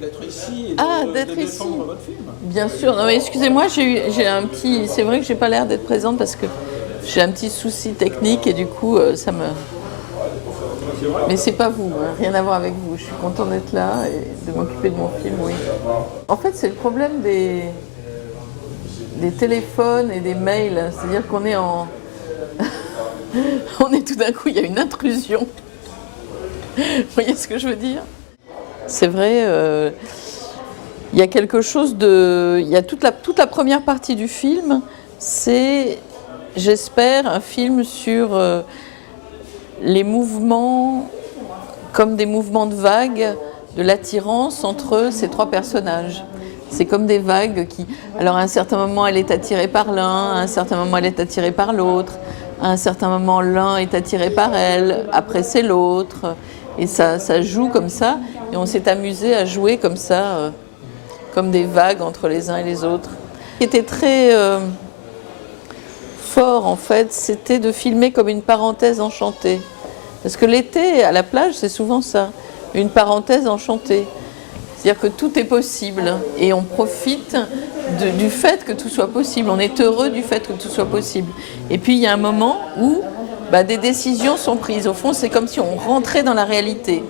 d'être ici et d'être de ici. défendre votre film. Bien sûr. Non, mais excusez-moi, j'ai un petit. C'est vrai que j'ai pas l'air d'être présente parce que j'ai un petit souci technique et du coup, ça me. C'est vrai. Mais c'est pas vous, hein, rien à voir avec vous. Je suis contente d'être là et de m'occuper de mon film, oui. En fait, c'est le problème des téléphones et des mails. C'est-à-dire qu'on est en. On est tout d'un coup, il y a une intrusion. Vous voyez ce que je veux dire? C'est vrai, il y a quelque chose de. Il y a toute la première partie du film, c'est, j'espère, un film sur les mouvements, comme des mouvements de vagues, de l'attirance entre ces trois personnages. C'est comme des vagues qui. Alors à un certain moment, elle est attirée par l'un, à un certain moment, elle est attirée par l'autre, à un certain moment, l'un est attiré par elle, après c'est l'autre. Et ça joue comme ça, et on s'est amusé à jouer comme ça, comme des vagues entre les uns et les autres. Ce qui était très fort, en fait, c'était de filmer comme une parenthèse enchantée. Parce que l'été, à la plage, c'est souvent ça, une parenthèse enchantée. C'est-à-dire que tout est possible, et on profite du fait que tout soit possible. On est heureux du fait que tout soit possible. Et puis, il y a un moment où des décisions sont prises. Au fond, c'est comme si on rentrait dans la réalité,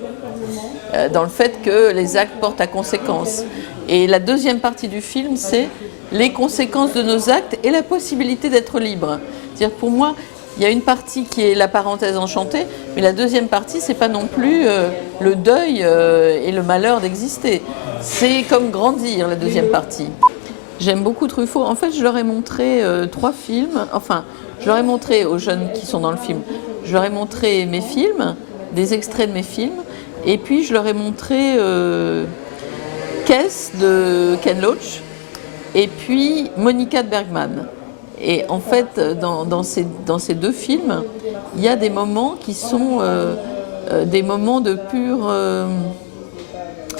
dans le fait que les actes portent à conséquence. Et la deuxième partie du film, c'est les conséquences de nos actes et la possibilité d'être libre. C'est-à-dire, pour moi, il y a une partie qui est la parenthèse enchantée, mais la deuxième partie, c'est pas non plus le deuil et le malheur d'exister. C'est comme grandir, la deuxième partie. J'aime beaucoup Truffaut. En fait, je leur ai montré 3 films. Enfin, je leur ai montré aux jeunes qui sont dans le film. Je leur ai montré mes films, des extraits de mes films. Et puis, je leur ai montré Kess de Ken Loach. Et puis, Monica de Bergman. Et en fait, dans ces 2 films, il y a des moments qui sont des moments de pure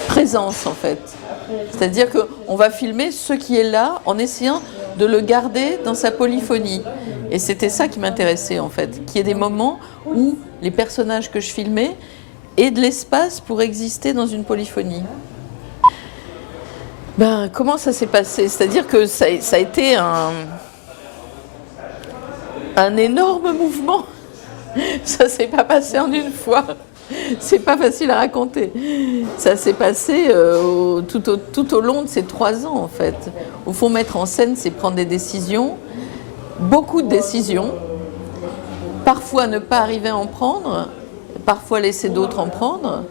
présence, en fait. C'est-à-dire qu'on va filmer ce qui est là en essayant de le garder dans sa polyphonie. Et c'était ça qui m'intéressait, en fait. Qu'il y ait des moments où les personnages que je filmais aient de l'espace pour exister dans une polyphonie. Comment ça s'est passé? C'est-à-dire que ça a été un énorme mouvement. Ça s'est pas passé en une fois. C'est pas facile à raconter. Ça s'est passé tout au long de ces 3 ans, en fait. Au fond, mettre en scène, c'est prendre des décisions, beaucoup de décisions, parfois ne pas arriver à en prendre, parfois laisser d'autres en prendre,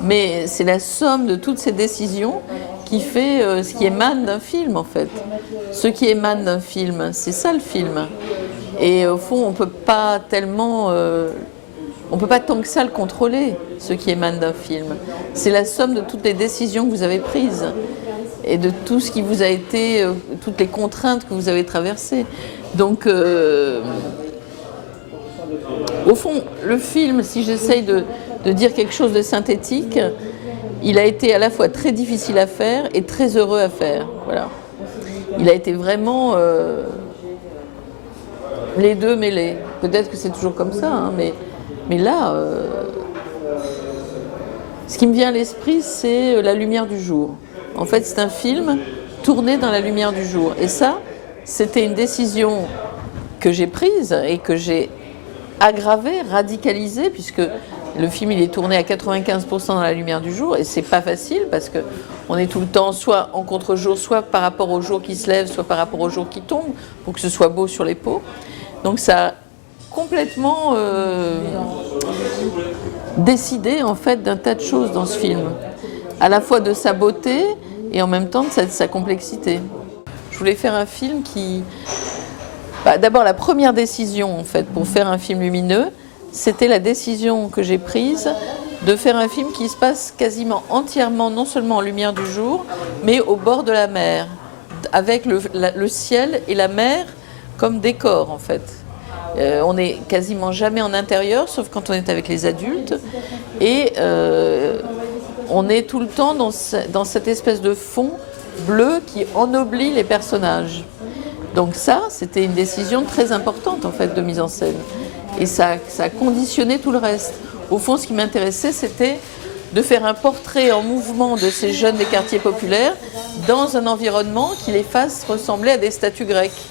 mais c'est la somme de toutes ces décisions qui fait ce qui émane d'un film, en fait. Ce qui émane d'un film, c'est ça le film. Et au fond, on peut pas tellement... on ne peut pas tant que ça le contrôler, ce qui émane d'un film. C'est la somme de toutes les décisions que vous avez prises et de tout ce qui vous a été, toutes les contraintes que vous avez traversées. Donc, au fond, le film, si j'essaye de dire quelque chose de synthétique, il a été à la fois très difficile à faire et très heureux à faire. Voilà. Il a été vraiment les deux mêlés. Peut-être que c'est toujours comme ça, hein, mais là, ce qui me vient à l'esprit, c'est la lumière du jour. En fait, c'est un film tourné dans la lumière du jour. Et ça, c'était une décision que j'ai prise et que j'ai aggravée, radicalisée, puisque le film il est tourné à 95% dans la lumière du jour, et c'est pas facile parce que on est tout le temps soit en contre-jour, soit par rapport au jour qui se lève, soit par rapport au jour qui tombe, pour que ce soit beau sur les peaux. Donc ça complètement décidé en fait d'un tas de choses dans ce film, à la fois de sa beauté et en même temps de sa complexité. Je voulais faire un film qui... d'abord la première décision en fait pour faire un film lumineux, c'était la décision que j'ai prise de faire un film qui se passe quasiment entièrement, non seulement en lumière du jour, mais au bord de la mer, avec le ciel et la mer comme décor en fait. On n'est quasiment jamais en intérieur, sauf quand on est avec les adultes. Et on est tout le temps dans cette espèce de fond bleu qui ennoblit les personnages. Donc ça, c'était une décision très importante en fait de mise en scène. Et ça a conditionné tout le reste. Au fond, ce qui m'intéressait, c'était de faire un portrait en mouvement de ces jeunes des quartiers populaires dans un environnement qui les fasse ressembler à des statues grecques,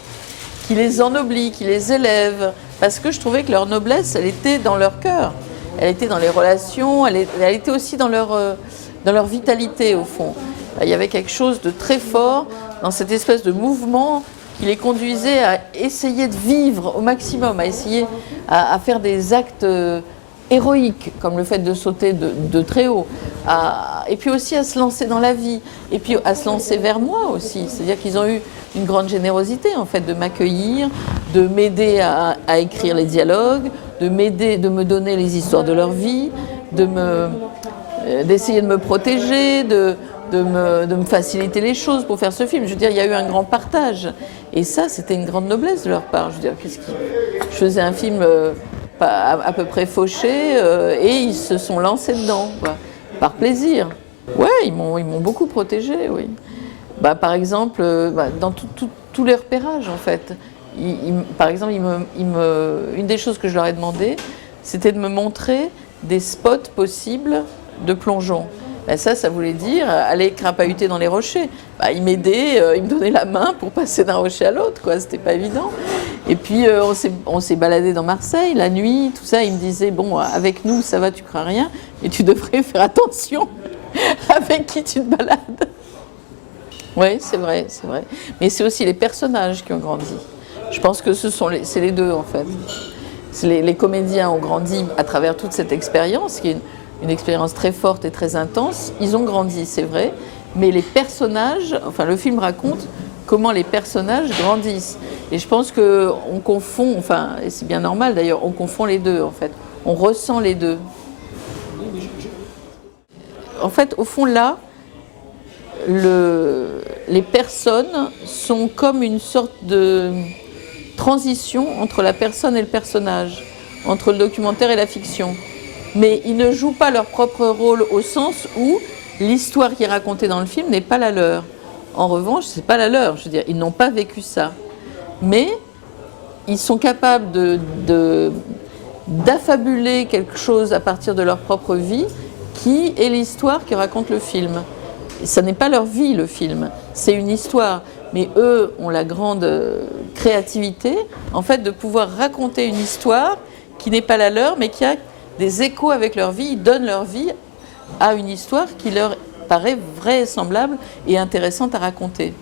qui les ennoblit, qui les élève, parce que je trouvais que leur noblesse, elle était dans leur cœur, elle était dans les relations, elle était aussi dans leur vitalité au fond. Il y avait quelque chose de très fort dans cette espèce de mouvement qui les conduisait à essayer de vivre au maximum, à essayer à faire des actes héroïques, comme le fait de sauter de très haut, et puis aussi à se lancer dans la vie, et puis à se lancer vers moi aussi. C'est-à-dire qu'ils ont eu une grande générosité, en fait, de m'accueillir, de m'aider à écrire les dialogues, de m'aider, de me donner les histoires de leur vie, d'essayer de me protéger, de me faciliter les choses pour faire ce film. Je veux dire, il y a eu un grand partage. Et ça, c'était une grande noblesse de leur part. Je veux dire, je faisais un film à peu près fauché et ils se sont lancés dedans, quoi, par plaisir. Ouais, ils m'ont beaucoup protégée, oui. Par exemple, dans tous les repérages, en fait. Par exemple, une des choses que je leur ai demandé, c'était de me montrer des spots possibles de plongeon. Ça voulait dire aller crapahuter dans les rochers. Ils m'aidaient, ils me donnaient la main pour passer d'un rocher à l'autre, quoi. C'était pas évident. Et puis on s'est baladé dans Marseille la nuit, tout ça. Ils me disaient bon, avec nous ça va, tu crains rien, mais tu devrais faire attention avec qui tu te balades. Oui, c'est vrai, c'est vrai. Mais c'est aussi les personnages qui ont grandi. Je pense que c'est les deux en fait. Les comédiens ont grandi à travers toute cette expérience qui est une expérience très forte et très intense. Ils ont grandi, c'est vrai, mais les personnages, enfin le film raconte comment les personnages grandissent. Et je pense qu'on confond, enfin, et c'est bien normal d'ailleurs, on confond les deux en fait. On ressent les deux. En fait, au fond là, les personnes sont comme une sorte de transition entre la personne et le personnage, entre le documentaire et la fiction. Mais ils ne jouent pas leur propre rôle au sens où l'histoire qui est racontée dans le film n'est pas la leur. En revanche, c'est pas la leur. Je veux dire, ils n'ont pas vécu ça. Mais ils sont capables d'affabuler quelque chose à partir de leur propre vie qui est l'histoire que raconte le film. Et ça n'est pas leur vie, le film. C'est une histoire. Mais eux ont la grande créativité, en fait, de pouvoir raconter une histoire qui n'est pas la leur, mais qui a des échos avec leur vie. Ils donnent leur vie à une histoire qui leur paraît vraisemblable et intéressante à raconter.